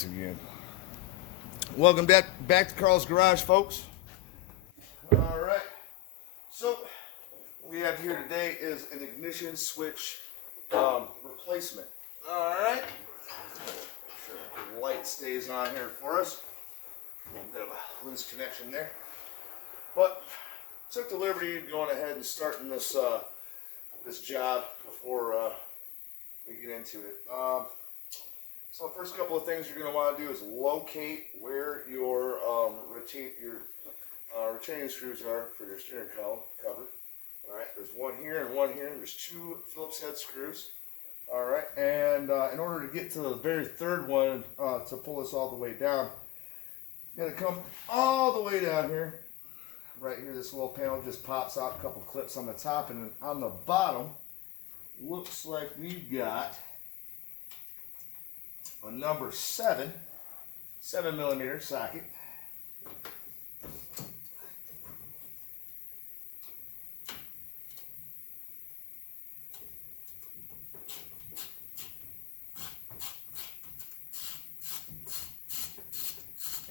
Again. Welcome back to Carl's Garage, folks. All right. So what we have here today is an ignition switch replacement. All right. Sure the light stays on here for us. A little bit of a loose connection there, but took the liberty of going ahead and starting this this job before we get into it. So the first couple of things you're going to want to do is locate where your retaining screws are for your steering column cover. All right, there's one here and one here. There's two Phillips head screws. All right, and in order to get to the very third one to pull this all the way down, you're going to come all the way down here. Right here, this little panel just pops out, a couple clips on the top, and on the bottom, looks like we've got a number 7mm socket.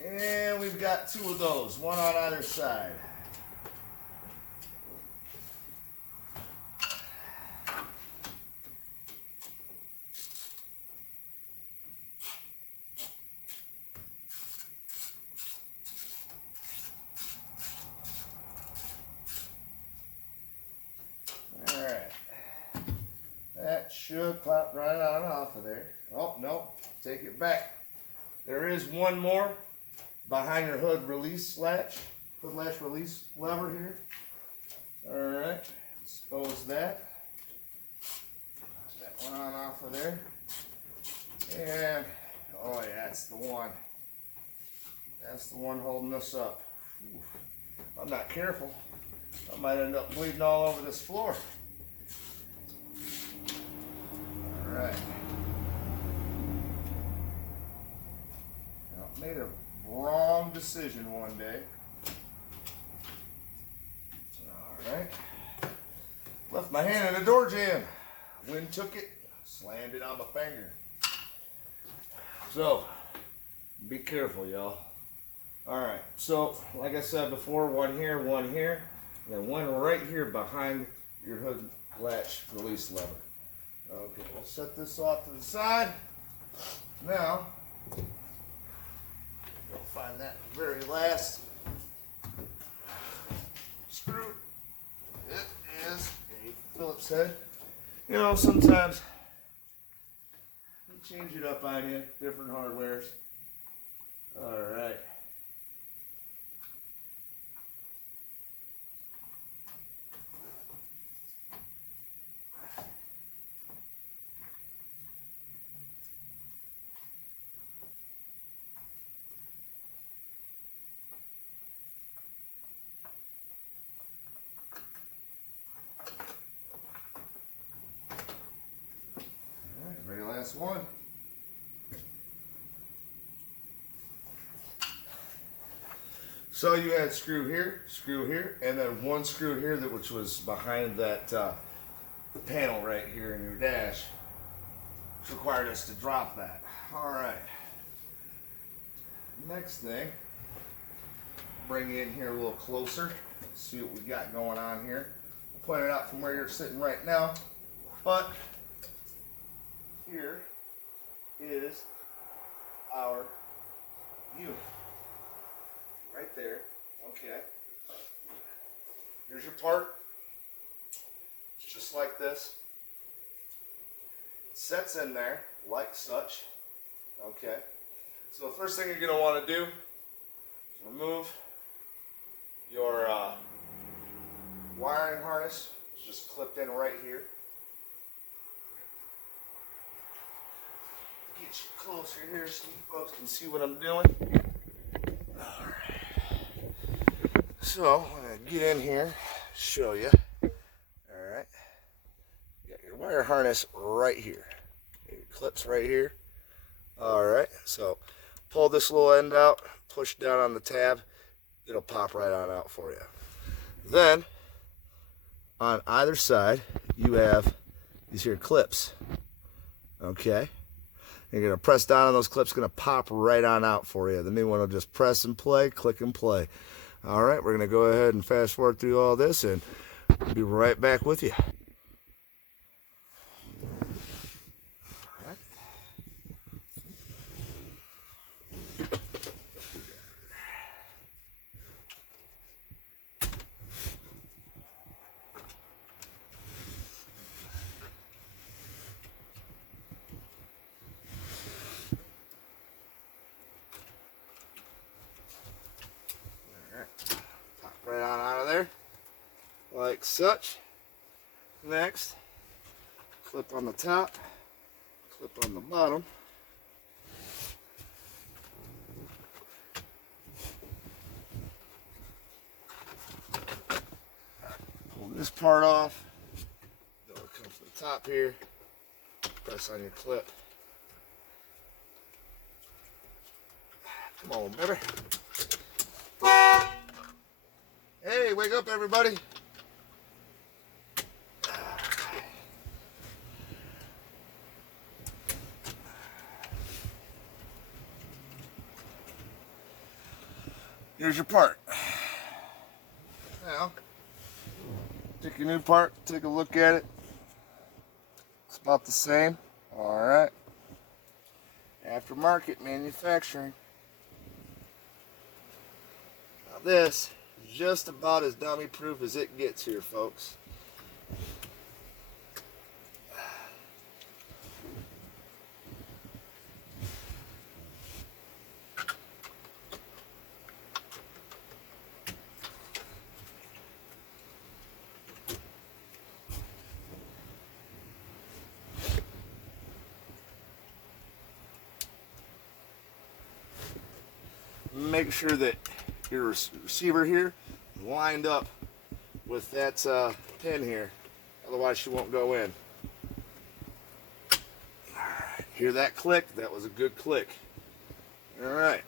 And we've got two of those, one on either side. Should pop right on off of there. Oh, no, take it back. There is one more behind your hood release latch, hood latch release lever here. All right, expose that. Put that one on off of there. And, oh yeah, that's the one. That's the one holding us up. If I'm not careful, I might end up bleeding all over this floor. Right. Well, made a wrong decision one day. All right. Left my hand in the door jamb. Wind took it, slammed it on my finger. So, be careful, y'all. All right. So, like I said before, one here, and then one right here behind your hood latch release lever. Okay, we'll set this off to the side. Now, we'll find that very last screw. It is a Phillips head. You know, sometimes we change it up on you, different hardwares. All right. Last one. So you had screw here, and then one screw here which was behind that panel right here in your dash, which required us to drop that. All right. Next thing, bring you in here a little closer, see what we got going on here. I'll point it out from where you're sitting right now, but here is our unit. Right there. Okay. Here's your part. It's just like this. It sets in there like such. Okay. So the first thing you're going to want to do is remove your wiring harness. It's just clipped in right here. Get you closer here so you folks can see what I'm doing. Alright. So, I'm going to get in here, show you. Alright. You got your wire harness right here. Your clips right here. Alright. So, pull this little end out, push down on the tab. It'll pop right on out for you. Then, on either side, you have these here clips. Okay. You're going to press down on those clips, going to pop right on out for you. The new one will just press and play, click and play. All right, we're going to go ahead and fast forward through all this, and we'll be right back with you. Pop right on out of there, like such. Next, clip on the top, clip on the bottom. Pull this part off. Then we'll come to the top here, press on your clip. Come on, baby. Hey, wake up, everybody. Here's your part. Now, take your new part, take a look at it. It's about the same. All right. Aftermarket manufacturing. Now this is just about as dummy proof as it gets here, folks. Make sure that your receiver here is lined up with that pin here, otherwise she won't go in. Alright, hear that click? That was a good click. Alright.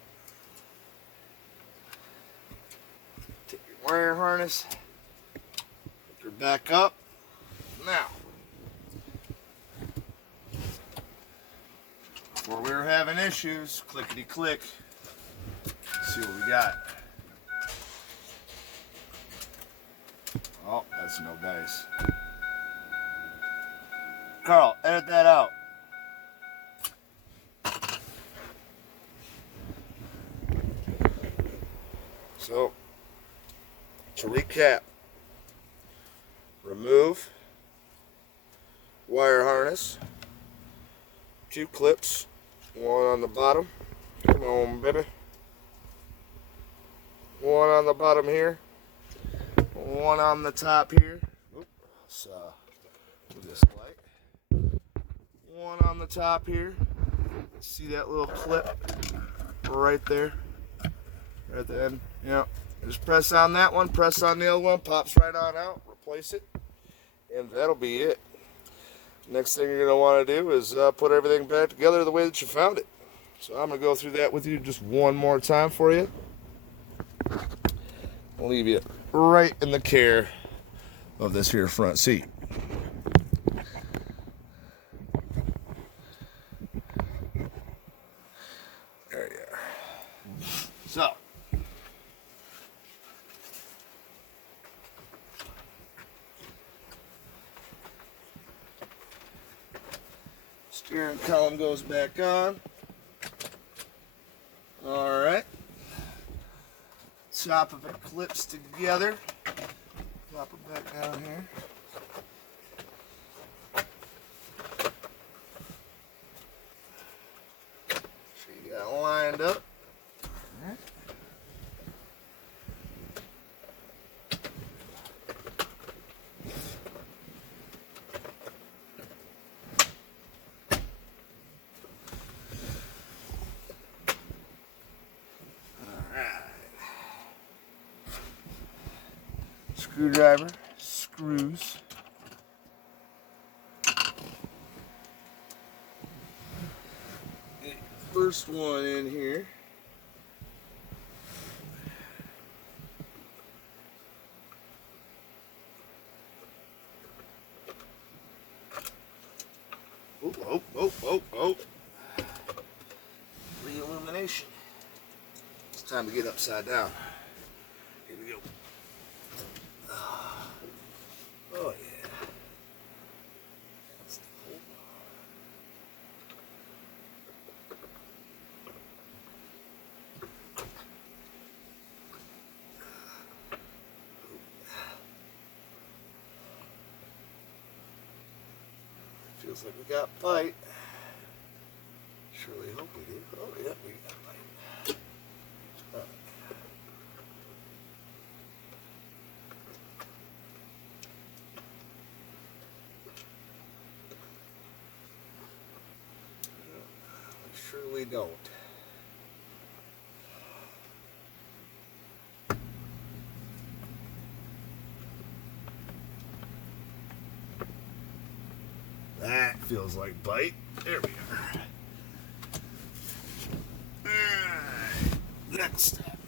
Take your wire harness, hook her back up. Now, before we were having issues, clickety click. See what we got. Oh, that's no dice. Carl, edit that out. So, to recap, remove wire harness, 2 clips, one on the bottom. Come on, baby. One on the bottom here, one on the top here. Let's do this light. One on the top here. See that little clip right there, right at the end? Yeah. Just press on that one, press on the other one, pops right on out, replace it, and that'll be it. Next thing you're going to want to do is put everything back together the way that you found it. So I'm going to go through that with you just one more time for you. I'll leave you right in the care of this here front seat. There you are. So, steering column goes back on. All right. Top of it clips together. Drop it back down here. So you got it lined up. All right. Screwdriver, screws. First one in here. Oh. orientation. It's time to get upside down. Here we go. Oh yeah. That's the hole. Feels like we got bite. Surely hope we do. Oh yeah, we got bite. Surely don't. That feels like bite. There we are. Alright, next step.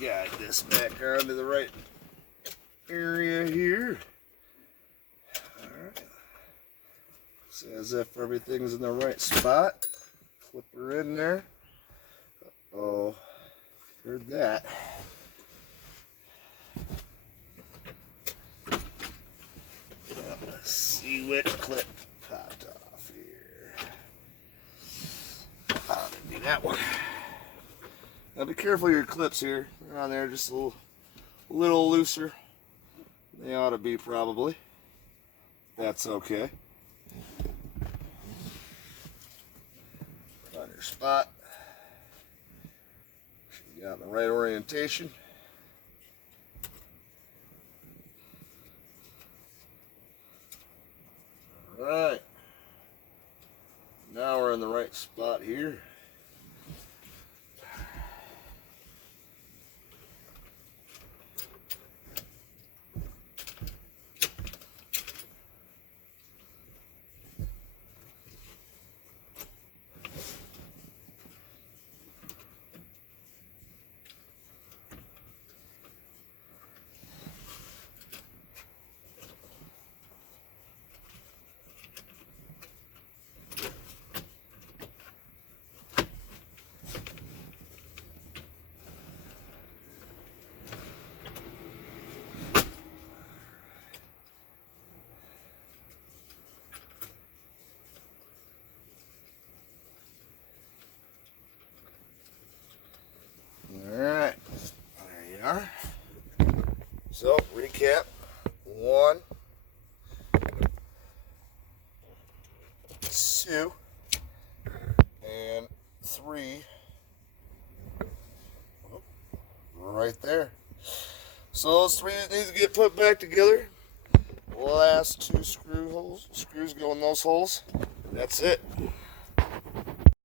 Guide this back onto the right area here. Alright. So as if everything's in the right spot. Flip her in there. Oh, heard that. See what clip popped off here. How to do that one. Now be careful of your clips here. They're on there just a little looser. They ought to be probably. That's okay. On your spot. You got the right orientation. All right. Now we're in the right spot here. Alright, there you are. So, recap. 1, 2, and 3. Oh, right there. So those 3 need to get put back together. Last 2 screws go in those holes. That's it.